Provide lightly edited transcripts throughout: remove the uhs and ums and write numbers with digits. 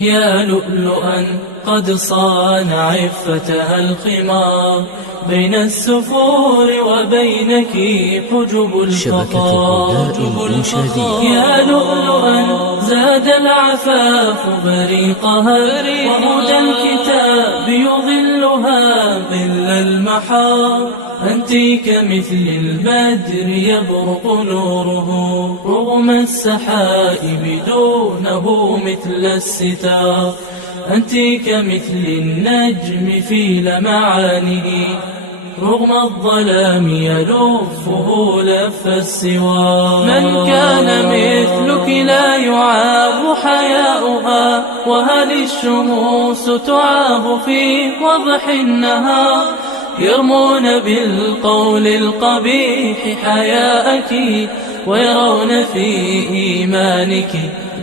يا لؤلؤا قد صان عفتها الخمار، بين السفور وبينك حجب الفخار. يا لؤلؤا زاد العفاف بريقها، وهدى الكتاب يظلها ظل المحار. أنت كمثل البدر يبرق نوره رغم السحائب دونه مثل الستار. أنت كمثل النجم في لمعانه رغم الظلام يلفه لف السوار. من كان مثلك لا يعاب حياؤها، وهل الشموس تعاب في وضح النهار؟ يرمون بالقول القبيح حياءك، ويرون في إيمانك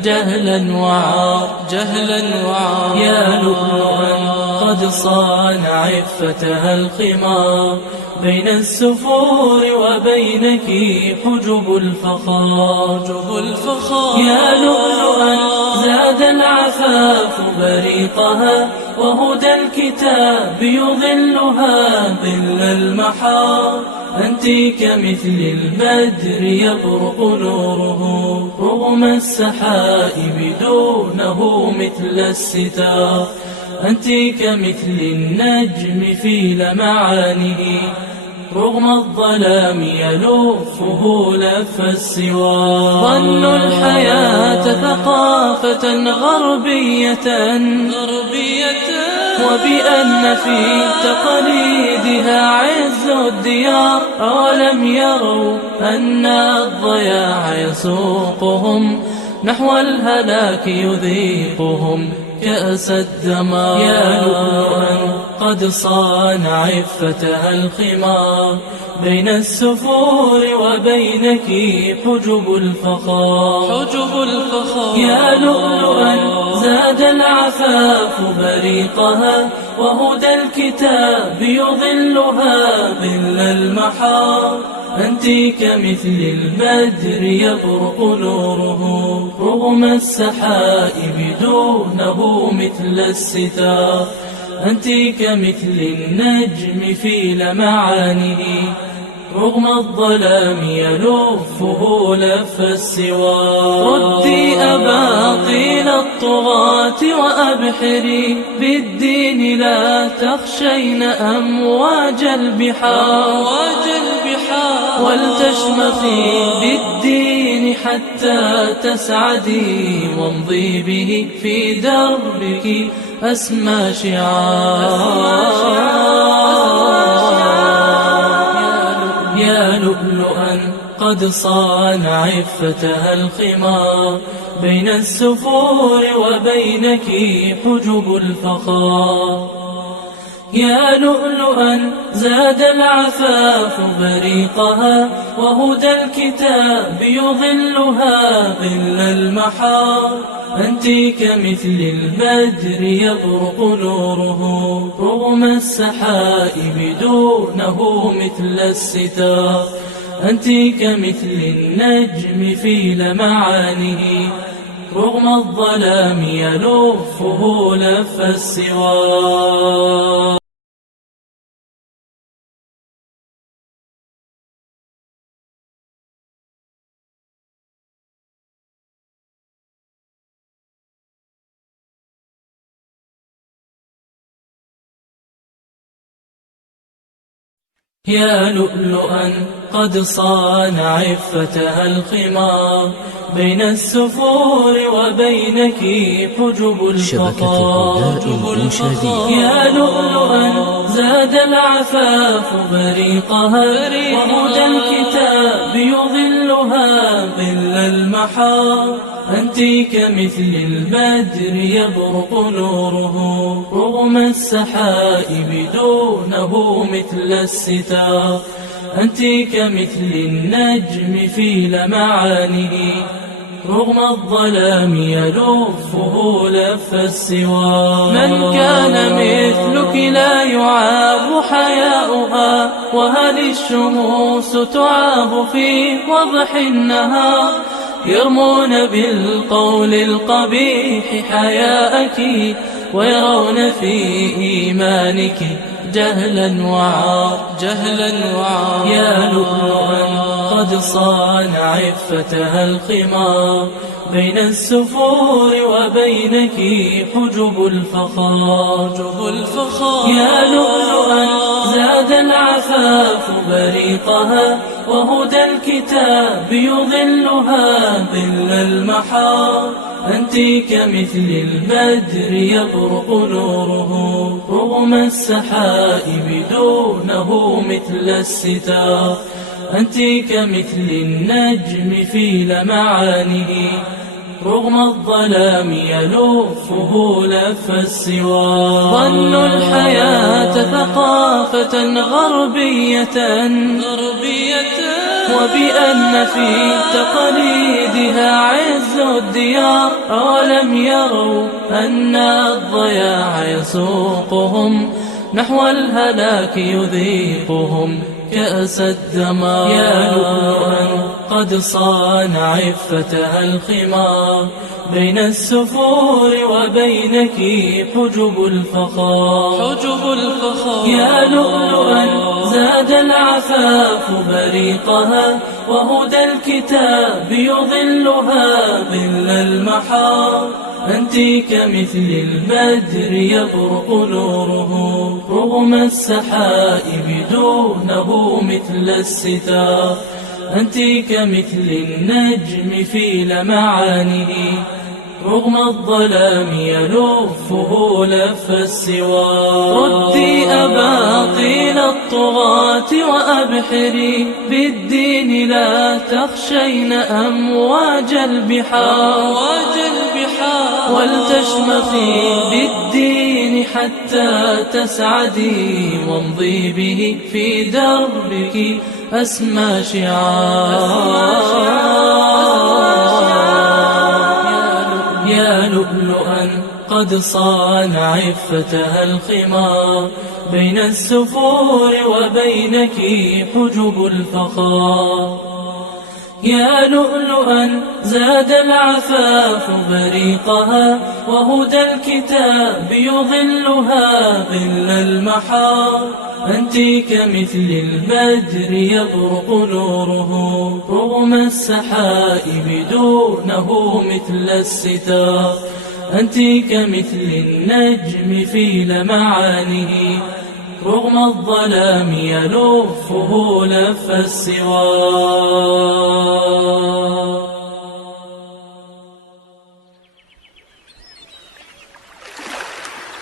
جهلا وعار. يا لؤلؤا قد صان عفتها الخمار، بين السفور وبينك حجب الفخار. يا لؤلؤا زاد العفاف بريقها، وهدى الكتاب يظلها ظل المحار. أنت كمثل البدر يبرق نوره رغم السحائب دونه مثل الستار. أنت كمثل النجم في لمعانه رغم الظلام يلفه لف السوار. ظنوا الحياة ثقافة غربية، وبأن في تقاليدها عز الديار. أولم يروا أن الضياع يسوقهم نحو الهلاك، يذيقهم كأس الدمار. يا لؤلؤا قد صان عفتها الخمار، بين السفور وبينك حجب الفخار. يا لؤلؤا زاد العفاف بريقها، وهدى الكتاب يظلها ظل المحار. أنت كمثل البدر يبرق نوره رغم السحائب دونه مثل الستار. أنت كمثل النجم في لمعانه رغم الظلام يلفه لف السوار. ردي أباطيل الطغاة وأبحري بالدين، لا تخشين أمواج البحار. ولتشمخي بالدين حتى تسعدي، وامضي به في دربك أسمى شعار. يا لؤلؤا قد صان عفتها الخمار، بين السفور وبينك حجب الفخار. يا لؤلؤا زاد العفاف بريقها، وهدى الكتاب يظلها ظل المحار. أنت كمثل البدر يبرق نوره رغم السحائب دونه مثل الستار. أنت كمثل النجم في لمعانه رغم الظلام يلفه لف السوار. يا لؤلؤا قد صان عفتها الخمار، بين السفور وبينك حجب الفخار. يا لؤلؤا زاد العفاف بريقها، وهدى الكتاب يظلها ظل المحار. أنت كمثل البدر يبرق نوره رغم السحائب دونه مثل الستار. أنت كمثل النجم في لمعانه رغم الظلام يلفه لف السوار. من كان مثلك لا يعاب حياؤها، وهل الشموس تعاب في وضح النهار؟ يرمون بالقول القبيح حياءك ويرون في إيمانك جهلا وعار يا لؤلؤا قد صان عفتها الخمار بين السفور وبينك حجب الفخار يا لؤلؤا زاد العفاف بريقها وهدى الكتاب يظلها ظل المحار أنت كمثل البدر يبرق نوره رغم السحائب دونه مثل الستار أنت كمثل النجم في لمعانه رغم الظلام يلوفه لف السوار ظنوا الحياة ثقافة غربية وبأن في تقاليدها عز الديار أولم يروا أن الضياع يسوقهم نحو الهلاك يذيقهم كأس الدمار يا لؤلؤا قد صان عفتها الخمار بين السفور وبينك حجب الفخار يا لؤلؤا زاد العفاف بريقها وهدى الكتاب يظلها ظل المحار أنت كمثل البدر يبرق نوره رغم السحائب دونه مثل الستار أنت كمثل النجم في لمعانه رغم الظلام يلوفه لف السوار ردي أباطيل الطغاة وأبحري بالدين لا تخشين أمواج البحار ولتشمخي بالدين حتى تسعدي وامضي به في دربك أسمى شعار يا لؤلؤا قد صان عفتها الخمار بين السفور وبينك حجب الفخار يا لؤلؤا زاد العفاف بريقها وهدى الكتاب يظلها ظل المحار أنت كمثل البدر يبرق نوره رغم السحائب دونه مثل الستار أنت كمثل النجم في لمعانه رغم الظلام يلوفه لف السوار